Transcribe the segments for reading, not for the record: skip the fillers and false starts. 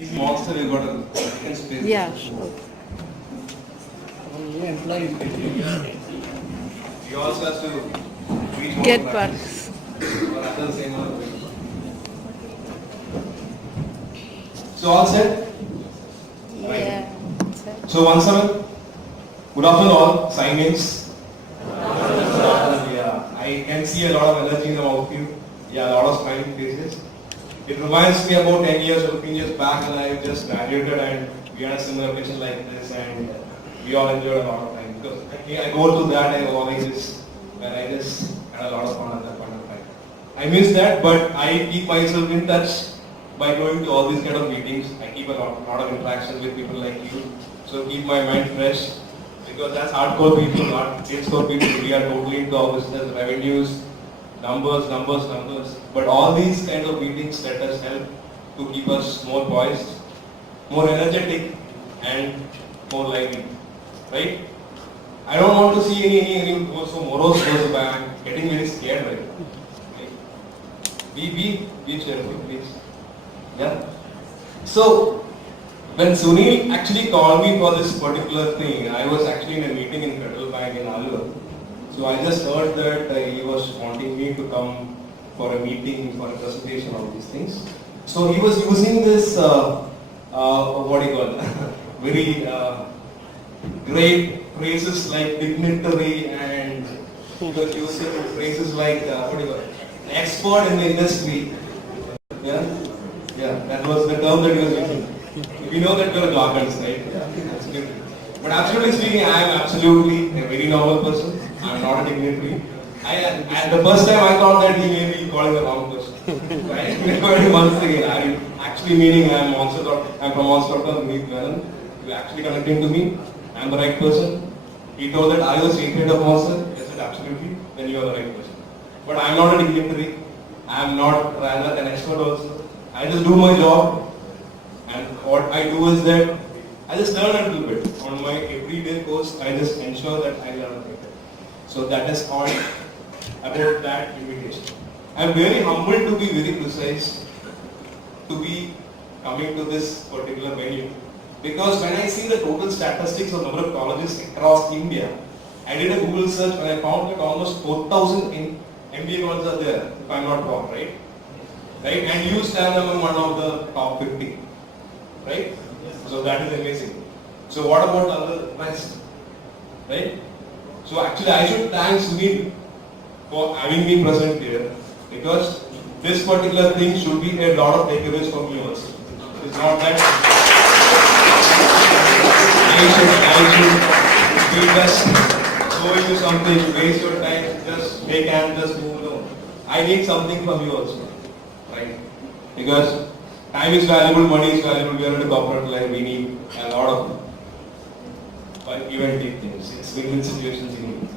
Monster, you got a second space. Yeah, sure. He also has to reach more Get to parts. or others say no. So all set? Yeah. So once again, good afternoon all, sign-ins. Yeah, I can see a lot of energy in all of you. Yeah, a lot of smiling faces. It reminds me about 10 years or 15 years back when I just graduated and we had a similar occasion like this and we all enjoyed a lot of time. Because I go to that, I always just, where I just had a lot of fun at that point of time. I miss that, but I keep myself in touch by going to all these kind of meetings. I keep a lot of interaction with people like you. So keep my mind fresh. Because that's hardcore people, not hardcore people. We are totally into our business, revenues, numbers. But all these kind of meetings let us help to keep us more poised, more energetic, and more lively. Right? I don't want to see any so morose goes by. I'm getting very scared right now. Right? Be cheerful, please. Yeah. So when Sunil actually called me for this particular thing, I was actually in a meeting in Federal Bank in Alur. So I just heard that he was wanting me to come for a meeting, for a presentation of these things. So he was using this, what do you call it, very great phrases like dignitary and he was using phrases like, what do you call it, expert in the industry. Yeah, yeah, that was the term that he was using. We know that we are jargons, right? Yeah, absolutely. But absolutely speaking, I am absolutely a very normal person. I am not a dignitary. And the first time I thought that he may be calling the wrong person. Right? Once again, I actually meaning I am I'm from Monster, meet Venom. You actually connecting to me. I am the right person. He told that I was a head of Monster. I said absolutely. Then you are the right person. But I am not a dignitary. I am not rather an expert also. I just do my job. And what I do is that I just learn a little bit. On my everyday course, I just ensure that I learn a bit. So that is all about that invitation. I am very humbled to be very precise, to be coming to this particular venue. Because when I see the total statistics of number of colleges across India, I did a Google search and I found that almost 4,000 MBA colleges are there, if I am not wrong, right? Right? And you stand among one of the top 50. Right? So that is amazing. So what about other rest? Right? So actually I should thank Sunil for having me present here because this particular thing should be a lot of takeaways for me also. It's not that I should be just show you something, waste your time, just make and just move on. I need something from you also. Right? Because time is valuable, money is valuable, we are in a corporate life, we need a lot of give and take things. It's win-win situations in it.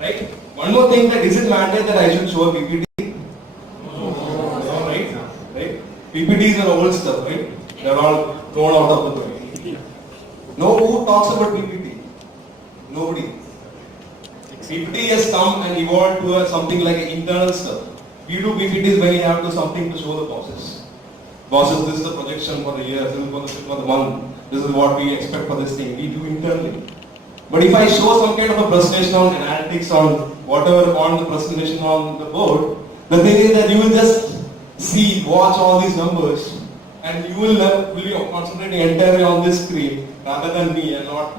Right? One more thing, that is it mandate that I should show a PPT? No, right? Right? PPTs are old stuff, right? They are all thrown out of the way. No, who talks about PPT? Nobody. PPT has come and evolved to something like internal stuff. We do PPTs when you have to something to show the bosses. Bosses, this is the projection for the year, this is for the month, this is what we expect for this thing. We do internally. But if I show some kind of a presentation on analytics on whatever on the presentation on the board, the thing is that you will just see, watch all these numbers and you will be concentrating entirely on this screen rather than me and not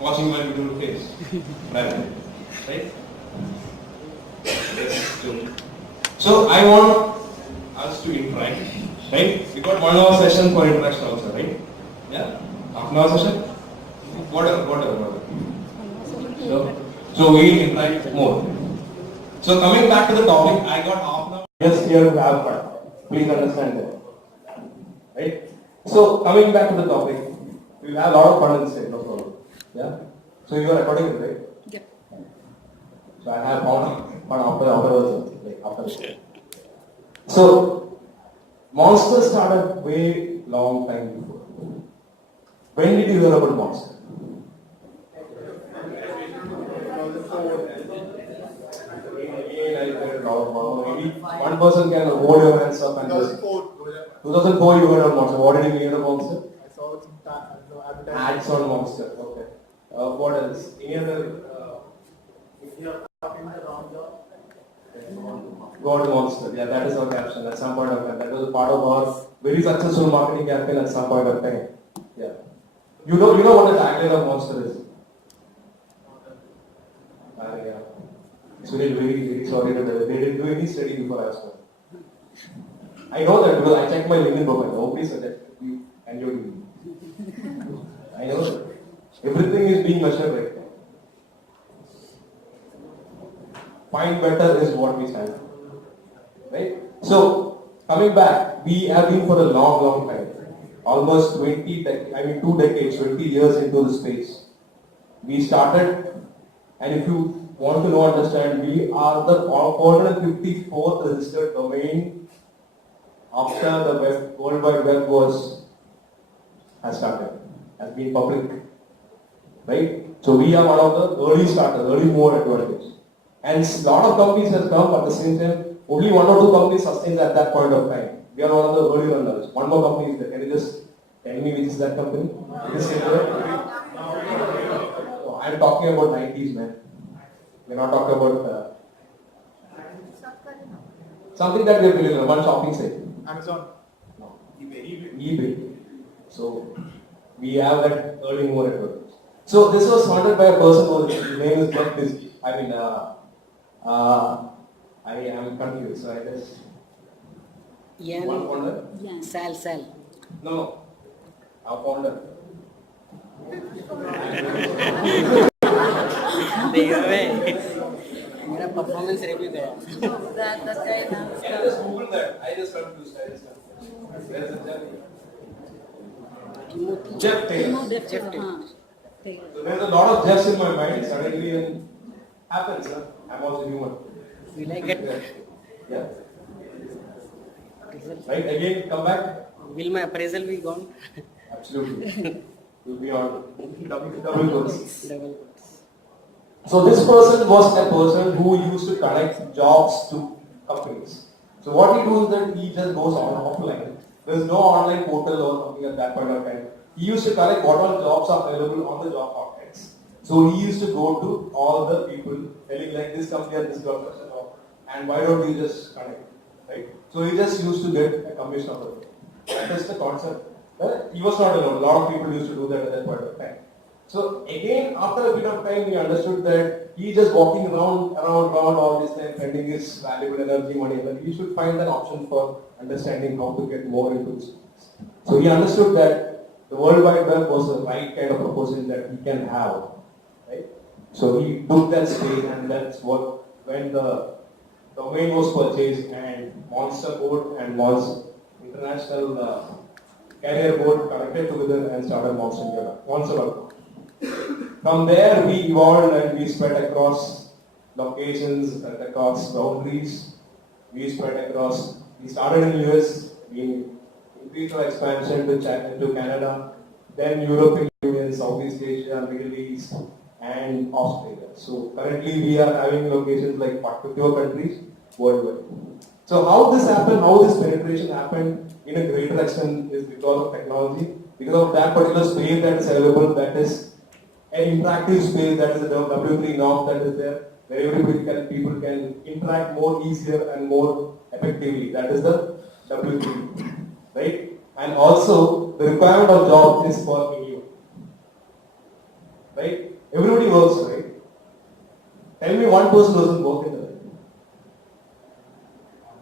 watching my beautiful face. Right? Yes, true. So I want us to interact. Right? We got 1 hour session for interaction also, right? Yeah? Half an hour session? Whatever. So we'll interact more. So coming back to the topic, I got half an hour just here to have fun. Please understand that. Right? So coming back to the topic, we'll have a lot of fun instead, no problem. Yeah? So you are recording it, right? Yeah. So I have fun after this. So Monster started way long time before. When did you hear about Monster? Maybe one person can hold your hands up and just 2004 you heard of Monster. What did you hear of Monster? I saw some advertising. Ads on Monster. Okay. What else? Any other? If you are talking the wrong job, God Monster. Yeah, that is our caption at some point of time. That was a part of our very successful marketing campaign at some point of time. Yeah. You know what the tagline of Monster is? Yeah. It's really very sorry that they didn't do any study before I started. I know that because I checked my LinkedIn profile. Nobody suggested you and you're doing. I know that. Everything is being measured right now. Find better is what we stand for. Right? So, coming back, we have been for a long time. Almost 2 decades, 20 years into the space. We started, and if you want to understand, we are the 454th registered domain after the World Wide Web has been public. Right? So we are one of the early starters, early mover advantage. And a lot of companies have come, but at the same time, only 1 or 2 companies sustained at that point of time. We are one of the early runners. One more company is there. Can you just tell me which is that company? I'm talking about 90s, man. We're not talking about something that we're building, one shopping site. Amazon. No. eBay. So we have that early mover advantage. So this was funded by a person whose name is Jeff Disney. I am confused. So I just one founder. Yeah. Sal. No. Our founder. मेरा performance review गया. That guy now. Yeah, just Google that. I just confused. There's a Jeff Taylor. Jeff Taylor. So there's a lot of Jeffs in my mind. Suddenly it happens. Huh? I'm also human. We like it. Yeah. Right, again, come back. Will my appraisal be gone? Absolutely. You'll be on double goals. Double. So this person was a person who used to connect jobs to companies. So what he does is that he just goes offline. There's no online portal or something at that point of time. He used to collect what all jobs are available on the job markets. So he used to go to all the people telling like this company has this job, and why don't you just connect, right? So he just used to get a commission of it. That is the concept. He was not alone. A lot of people used to do that at that point of time. So again, after a bit of time, we understood that he just walking around all this time, spending his valuable energy, money, and he should find an option for understanding how to get more into this. So he understood that the World Wide Web was the right kind of proposal that he can have, right? So he took that space, and that's what when the domain was purchased and Monster Board and Monster International Carrier Board connected together and started Monster. From there, we evolved and we spread across locations, spread across boundaries. We started in US, we increased our expansion to Canada, then European Union, Southeast Asia, Middle East, and Australia. So currently we are having locations like 44 countries worldwide. So how this happened, how this penetration happened in a greater extent is because of technology, because of that particular space that is available, that is an interactive space, that is the W3 norm that is there, where people can interact more easier and more effectively. That is the W3, right? And also the requirement of job is for anyone, right? Everybody works, right? Tell me one person doesn't work in the life.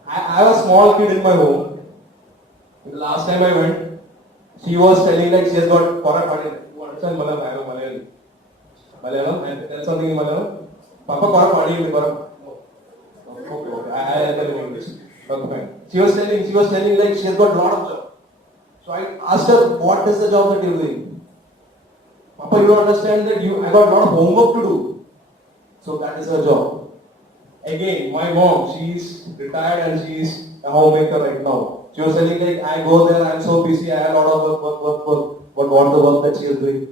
I have a small kid in my home. The last time I went, she was telling like she has got Korak. You understand Malayalam? And tell something in Malayalam. Papa Korak Padi in Korak. Okay. I'll tell you in English. Okay. She was telling like she has got a lot of job. So I asked her, what is the job that you're doing? Papa, you don't understand that I got a lot of homework to do. So that is her job. Again, my mom, she's retired and she's a homemaker right now. She was telling like, I go there, I'm so busy, I have a lot of work, but what the work that she is doing?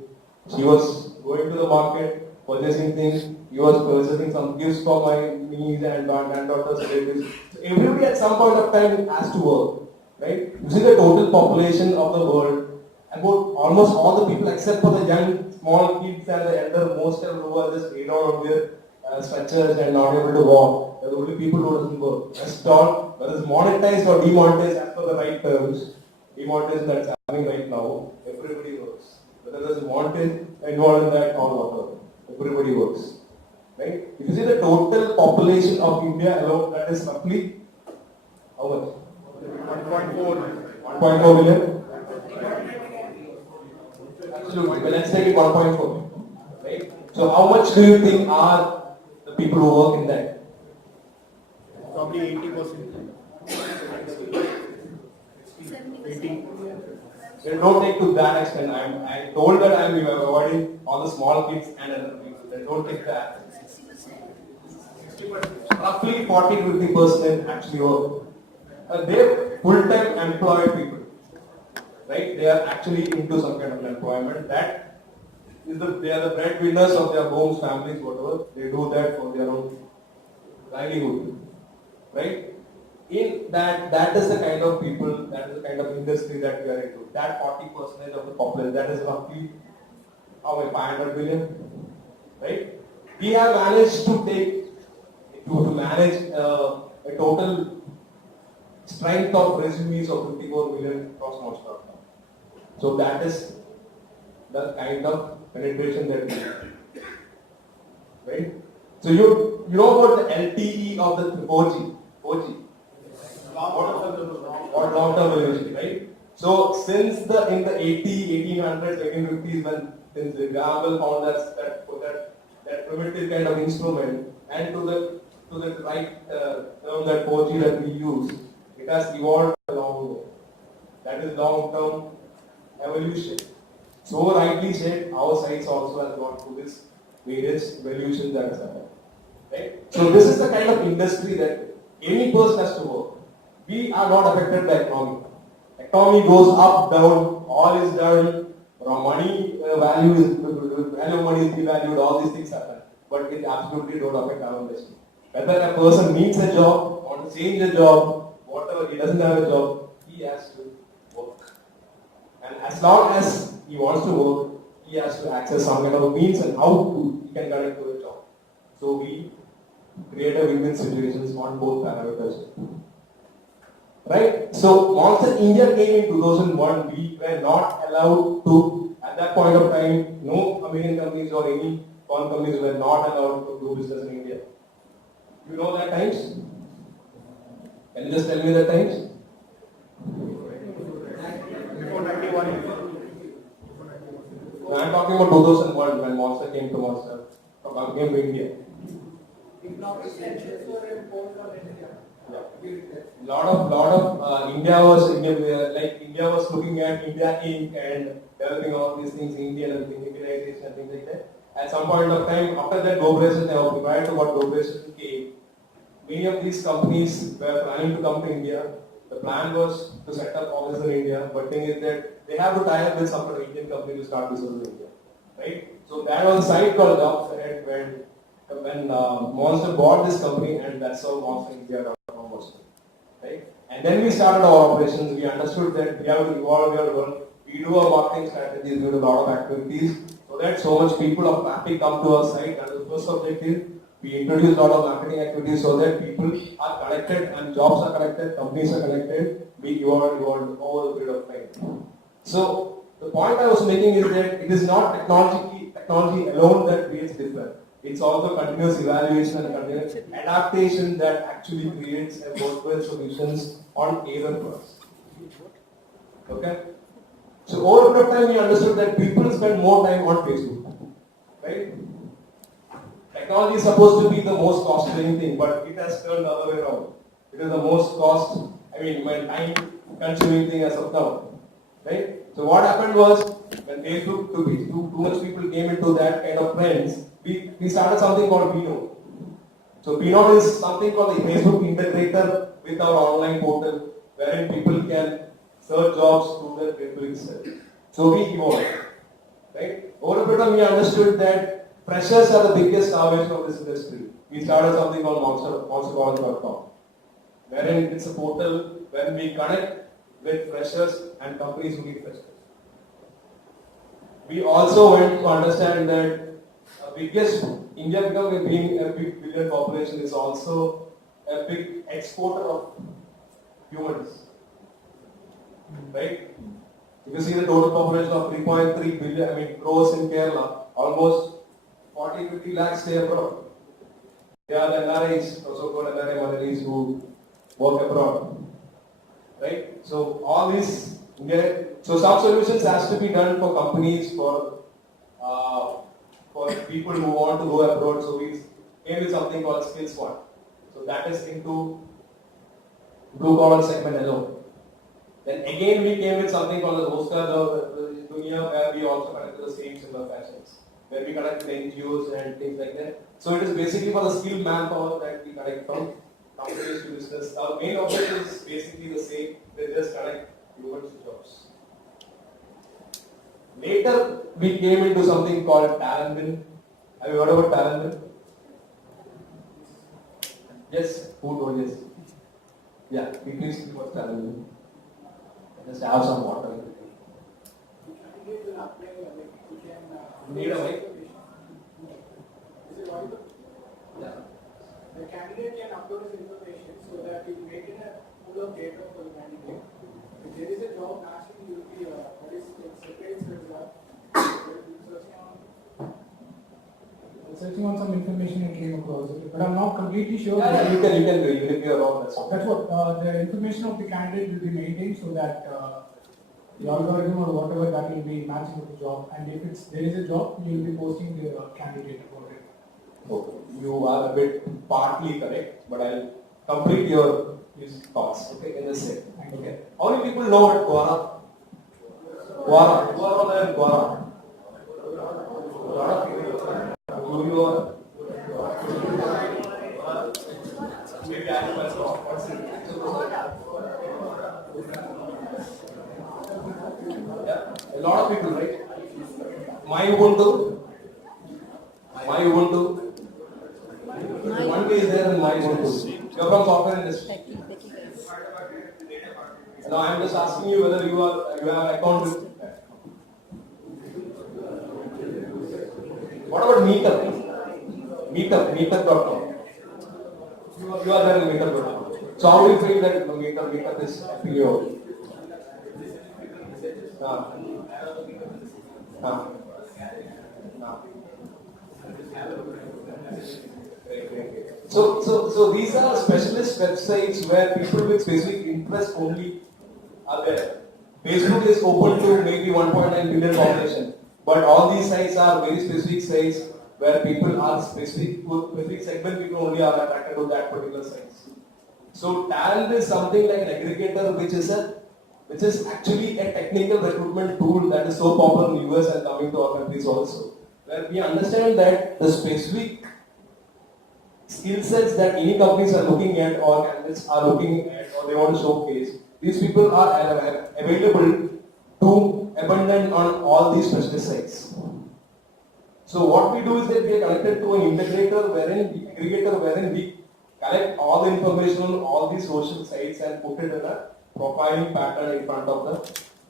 She was going to the market, purchasing things, he was purchasing some gifts for my niece and granddaughters, relatives. So everybody at some point of time has to work. right? You see the total population of the world, about almost all the people except for the young, small kids and the elder, most of who are just laid out on their stretchers and not able to walk. They're the only people who doesn't work. Rest all, whether it's monetized or demonetized as per the right terms, demonetized that's happening right now, everybody works. Whether there's monetized involved in that or whatever, everybody works. Right? If you see the total population of India alone, that is roughly how much? 1.4 million? Absolutely. Well, let's take it 1.4. Right? So how much do you think are the people who work in that? Probably 80%. 80. They don't take to that extent. I told that I'm avoiding all the small kids and other people. They don't take that. Roughly 40 to 50% actually work. They're full-time employed people, right? They are actually into some kind of employment. That is they are the breadwinners of their homes, families, whatever. They do that for their own livelihood, right? In that is the kind of people, that is the kind of industry that we are into. That 40% of the population, that is roughly how many 500 billion, right? We have managed to manage a total strength of resumes of 54 million across Moscow. So that is the kind of penetration that we have, right? So you know about the LTE of the 4G, or long-term memory, right? So since in the 1800s, 1850s, when since Graham found that primitive kind of instrument, and to the right term that 4G that we use, it has evolved along. That is long-term evolution. So rightly said, our science also has gone through this various evolutions that has happened. Right? So this is the kind of industry that any person has to work. We are not affected by economy. Economy goes up, down, all is down. Money value of money is devalued. All these things happen, but it absolutely don't affect our industry. Whether a person needs a job, wants to change a job, whatever, he doesn't have a job, he has to work. And as long as he wants to work, he has to access some kind of means and how he can connect to a job. So we create a win-win situations on both parameters. Right? So once India came in 2001, we were not allowed to, at that point of time, no American companies or any foreign companies were not allowed to do business in India. You know that times? Can you just tell me the times? Before 91. No, I'm talking about 2001 when Monster came to India. Economic sanctions were imposed on India. Lot of India was looking at India Inc. and developing all these things, Indianization and things like that. At some point of time, after that globalization, prior to what globalization came, many of these companies were planning to come to India. The plan was to set up offices in India, but thing is that they have to tie up with some Indian company to start business in India, right? So that was a site called Jobs Ahead when Monster bought this company, and that's how Monster India got almost, right? And then we started our operations. We understood that we have to evolve, we have to work. We do our marketing strategies, we do a lot of activities, so that so much people of traffic come to our site. That is the first objective. We introduce a lot of marketing activities so that people are connected and jobs are connected, companies are connected. We evolved over a period of time. So the point I was making is that it is not technology alone that creates difference. It's also continuous evaluation and continuous adaptation that actually creates a workable solutions on either first. Okay? So over a period of time we understood that people spend more time on Facebook. Right? Technology is supposed to be the most cost-saving thing, but it has turned the other way around. It is the most time-consuming thing as of now. Right? So what happened was, when Facebook, too much people came into that kind of trends, we started something called Bino. So Bino is something called the Facebook integrator with our online portal, wherein people can search jobs through their Facebook itself. So we evolved. Right? Over a period of time, we understood that freshers are the biggest salvation of this industry. We started something called monstercollege.com, wherein it's a portal where we connect with freshers and companies who need freshers. We also want to understand that India being a big billion population is also a big exporter of humans. Right? If you see the total population of 3.3 billion, crores in Kerala, almost 40-50 lakhs stay abroad. They are the NRIs, also called NRI Malayalis who work abroad. Right? So all these, so some solutions has to be done for companies, for people who want to go abroad. So we came with something called Skills One. So that is into blue collar segment alone. Then again we came with something called the Roska Dunia, where we also connect to the same similar fashions, where we connect with NGOs and things like that. So it is basically for the skilled manpower that we connect from companies to business. Our main objective is basically the same. They just connect humans to jobs. Later we came into something called Talentin. Have you heard about Talentin? Yes, who told yes? Yeah, we can speak about Talentin. Just have some water. Need a mic? Is it audible? Yeah. The candidate can upload his information so that you make it a pool of data for the candidate. If there is a job, actually you will be what is separate searching on some information and came across it, but I'm not completely sure. Yeah, you can do it, even if you are wrong. That's what the information of the candidate will be maintained so that the algorithm or whatever that will be matching with the job, and if there is a job, you will be posting the candidate about it. Okay. You are a bit partly correct, but I'll complete your thoughts. Okay, in this set. Okay. How many people know what Guara? Guara. Guara. Guara. Maybe I a lot of people, right? My Ubuntu. One day is there in my Ubuntu. You're from software industry. Now I'm just asking you whether you have an account with. What about Meetup? Meetup.com. You are there in Meetup.com. So how do you feel that Meetup is helping you out? So these are specialist websites where people with specific interest only are there. Facebook is open to maybe 1.9 billion population, but all these sites are very specific sites where people are specific segment people only are attracted to that particular sites. So talent is something like an aggregator, which is actually a technical recruitment tool that is so popular in the US and coming to our countries also, where we understand that the specific skill sets that any companies are looking at or candidates are looking at or they want to showcase, these people are available to abundant on all these specialist sites. So what we do is that we are connected to an aggregator wherein we collect all the information on all these social sites and put it in a profiling pattern in front of the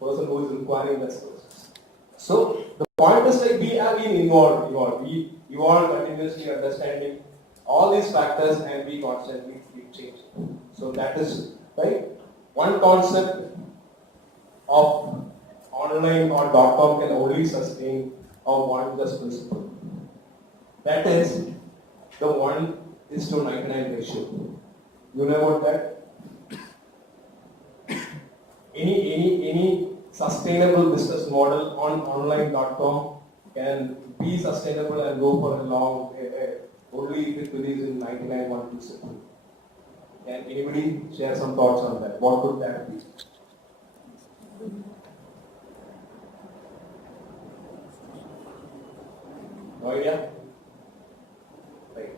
person who is requiring that services. So the point is like we have been involved. We evolve continuously understanding all these factors and we constantly keep changing. So that is right. One concept of online or .com can only sustain a one just principle. That is the 1:99 ratio. You know about that? Any sustainable business model on online.com can be sustainable and go for a long only if it believes in 99.1%. Can anybody share some thoughts on that? What could that be? No idea? Right.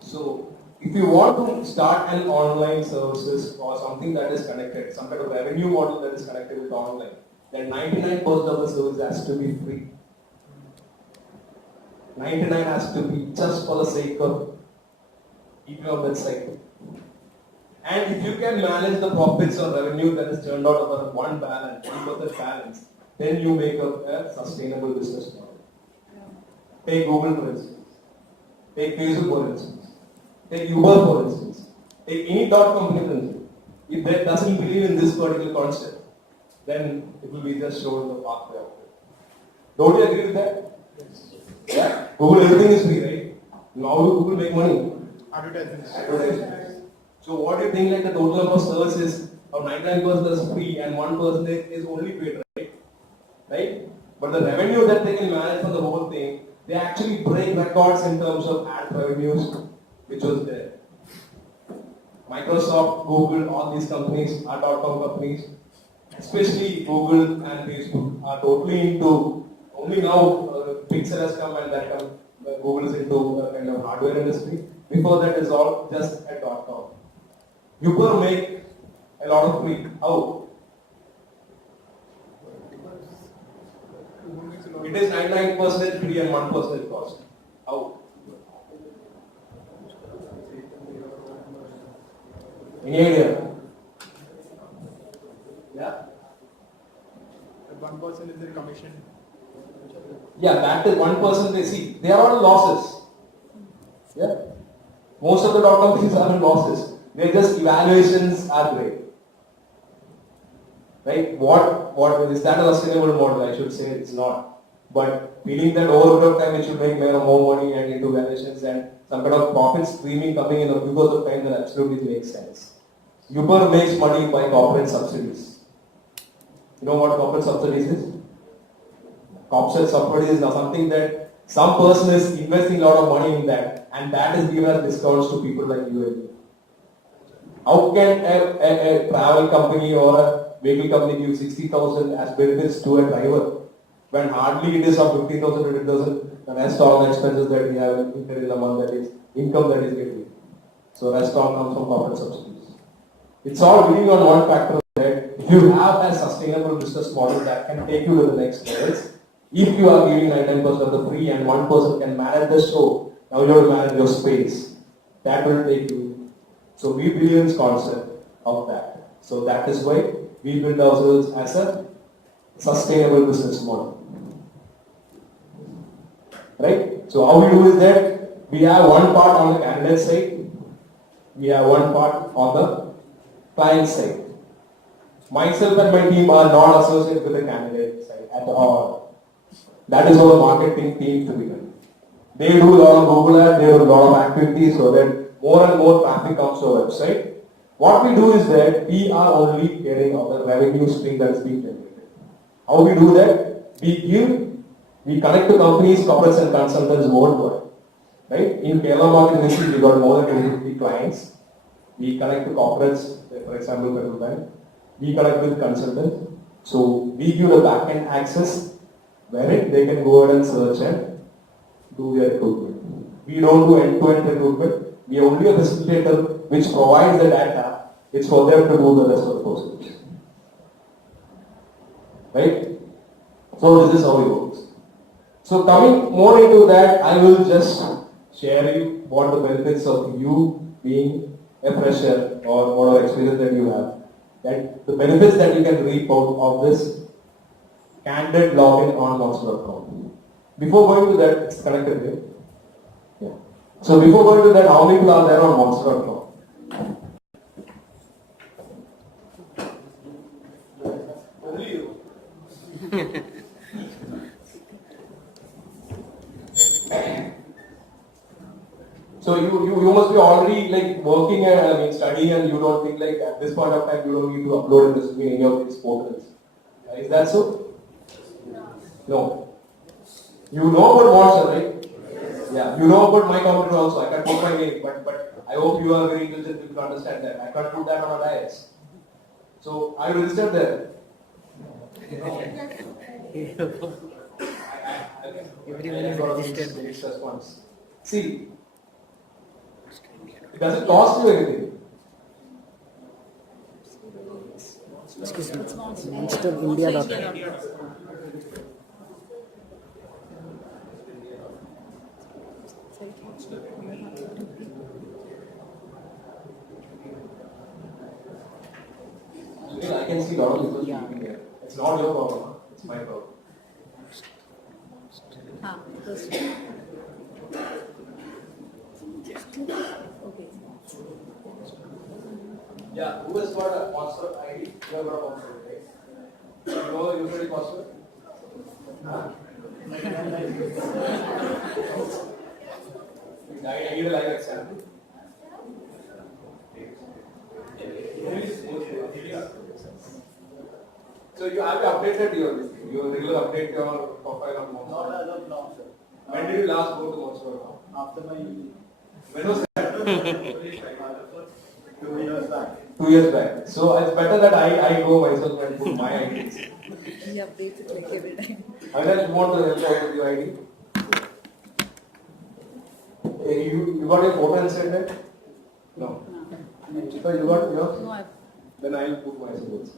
So if you want to start an online services or something that is connected, some kind of revenue model that is connected with online, then 99% of the service has to be free. 99 has to be just for the sake of keeping your website. And if you can manage the profits or revenue that is turned out over one balance, 1% balance, then you make a sustainable business model. Take Google for instance. Take Facebook for instance. Take Uber for instance. Take any company for instance. If that doesn't believe in this particular concept, then it will be just shown the pathway of it. Don't you agree with that? Yes. Yeah. Google, everything is free, right? How do Google make money? Advertisements. So what do you think, like the total number of services of 99% is free and 1% is only paid, right? Right? But the revenue that they can manage from the whole thing, they actually break records in terms of ad revenues, which was there. Microsoft, Google, all these companies are .com companies, especially Google and Facebook are totally into, only now Pixel has come and that Google is into a kind of hardware industry. Before that is all just a .com. Uber make a lot of money. How? It is 99% free and 1% cost. How? Any idea? Yeah? 1% is the commission. Yeah, that is 1% they see. They are all losses. Yeah? Most of the companies are in losses. Their just evaluations are great. Right? What is that a sustainable model? I should say it's not. But feeling that over time it should make more money and into valuations and some kind of profit streaming coming in because of time, that absolutely makes sense. Uber makes money by corporate subsidies. You know what corporate subsidies is? Corporate subsidies is something that some person is investing a lot of money in that, and that is given as discounts to people like you and me. How can a travel company or a vehicle company give 60,000 as benefits to a driver when hardly it is of 15,000 to 20,000, the rest all the expenses that we have incurred in a month, that is income that is getting. So rest all comes from corporate subsidies. It's all leaning on one factor that if you have a sustainable business model that can take you to the next levels, if you are giving 99% of the free and 1% can manage the show, now you have to manage your space. That will take you. So we believe in this concept of that. So that is why we build ourselves as a sustainable business model. Right? So how we do is that we have one part on the candidate side, we have one part on the client side. Myself and my team are not associated with the candidate side at all. That is how the marketing team to be done. They do a lot of Google ads, they do a lot of activities so that more and more traffic comes to our website. What we do is that we are only getting of the revenue stream that is being generated. How we do that? We connect to companies, corporates and consultants worldwide. Right? In Kerala market industry, we got more than 250 clients. We connect to corporates, for example, Federal Bank. We connect with consultants. So we give the back-end access wherein they can go ahead and search and do their recruitment. We don't do end-to-end recruitment. We are only a facilitator which provides the data. It's for them to do the rest of the process. Right? So this is how it works. So coming more into that, I will just share you what the benefits of you being a fresher or whatever experience that you have. That the benefits that you can reap out of this candid login on monster.com. Before going to that, it's connected here. Yeah. So before going to that, how many people are there on monster.com? Only you. So you must be already like working and studying, and you don't think like at this point of time you don't need to upload this in any of these portals. Is that so? No. You know about Monster, right? Yeah. You know about my computer also. I can put my name, but I hope you are very intelligent to understand that. I can't do that on a dice. So I registered there. Everyone is registered there. Response. See, it doesn't cost you anything. Excuse me. MonsterIndia.com. see a lot of people sleeping here. It's not your problem, huh? It's my problem. Okay. Yeah, who has got a password ID? You have got a password, right? You know the user password? I need a live example. So you have updated your regular update your profile on Monster? Not as of now, sir. When did you last go to Monster? After my When was that? 2 years back. 2 years back. So it's better that I go myself and put my IDs. He updates it like every time. Unless you want to help out with your ID. You got your photo and sent it? No. So you got yours? No, I'm Then I will put myself also.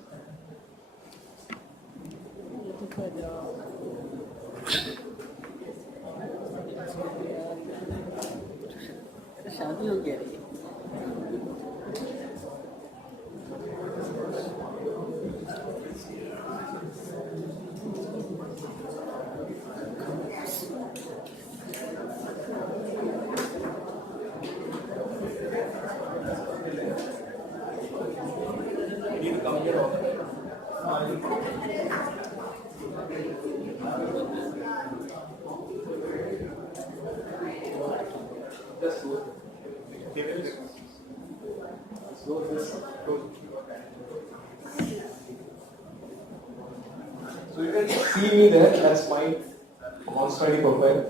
looking for the. शादी हो गया है Just do it. So you can see me there, that's my Monster ID profile.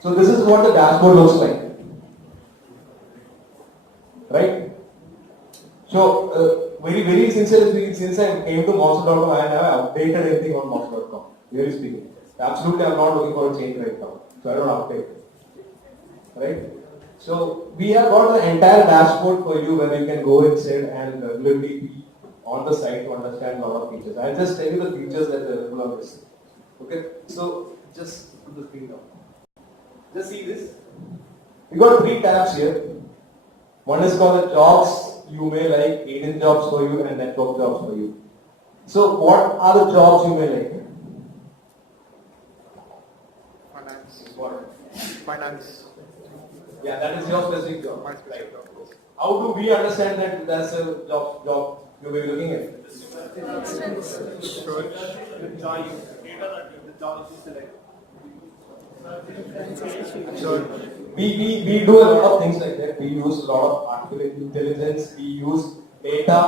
So this is what the dashboard looks like. Right? So very sincerely, since I came to Monster.com, I have updated everything on Monster.com. Really speaking. Absolutely, I'm not looking for a change right now. So I don't update. Right? So we have got the entire dashboard for you where you can go inside and literally be on the site to understand a lot of features. I'll just tell you the features that are available on this. Okay? So just put the screen down. Just see this. We got 3 tabs here. One is called the jobs you may like, hidden jobs for you and network jobs for you. So what are the jobs you may like? Finance. What? Finance. Yeah, that is your specific job. My specific job. How do we understand that that's a job you will be looking at? Search the job you select. Search. We do a lot of things like that. We use a lot of artificial intelligence. We use data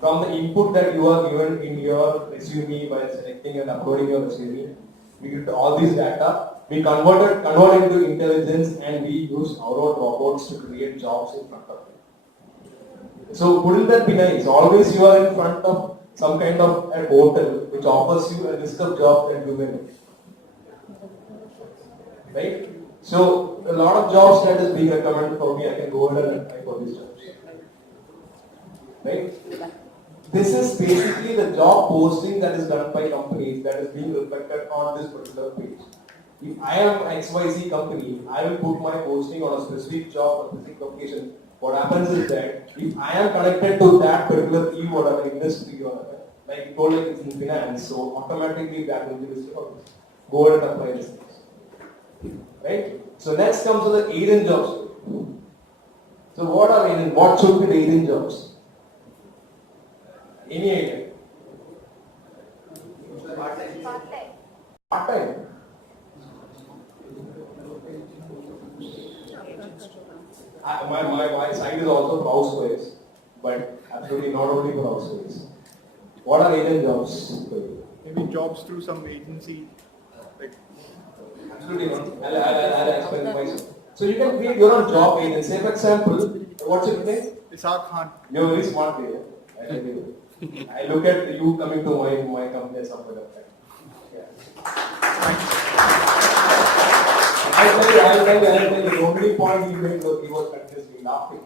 from the input that you are given in your resume by selecting and uploading your resume. We get all these data. We convert it into intelligence and we use our own robots to create jobs in front of you. So wouldn't that be nice? Always you are in front of some kind of a portal which offers you a list of jobs that you may like. Right? So a lot of jobs that is being recommended for me, I can go ahead and apply for these jobs. Right? This is basically the job posting that is done by companies that is being reflected on this particular page. If I am XYZ company, I will put my posting on a specific job or specific location. What happens is that if I am connected to that particular keyword or industry or like you told, like it's in finance, so automatically that will be listed on this. Go ahead and apply this. Right? So next comes to the hidden jobs. So what are hidden? What should be the hidden jobs? Any idea? Part-time. My side is also for housewives, but absolutely not only for housewives. What are hidden jobs? Maybe jobs through some agency. Like Absolutely not. I'll explain myself. So you can create your own job agency. Say for example, what's your name? Ishaq Khan. You're very smart player. I tell you. I look at you coming to my company at some point of time. Yeah. I'll tell you, the only point he made was he was continuously laughing,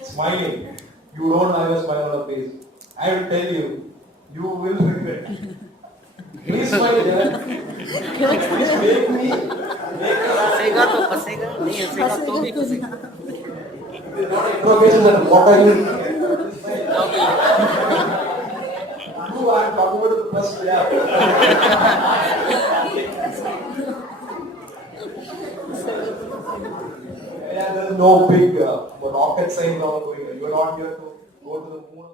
smiling. You don't have a smile on your face. I will tell you, you will regret. Please smile, yeah. Please make me. फंसेगा तो फंसेगा नहीं फंसेगा तो भी फंसेगा What are you? Job I'm talking about the first layer. Yeah, there's no big rocket science or going. You're not here to go to the moon.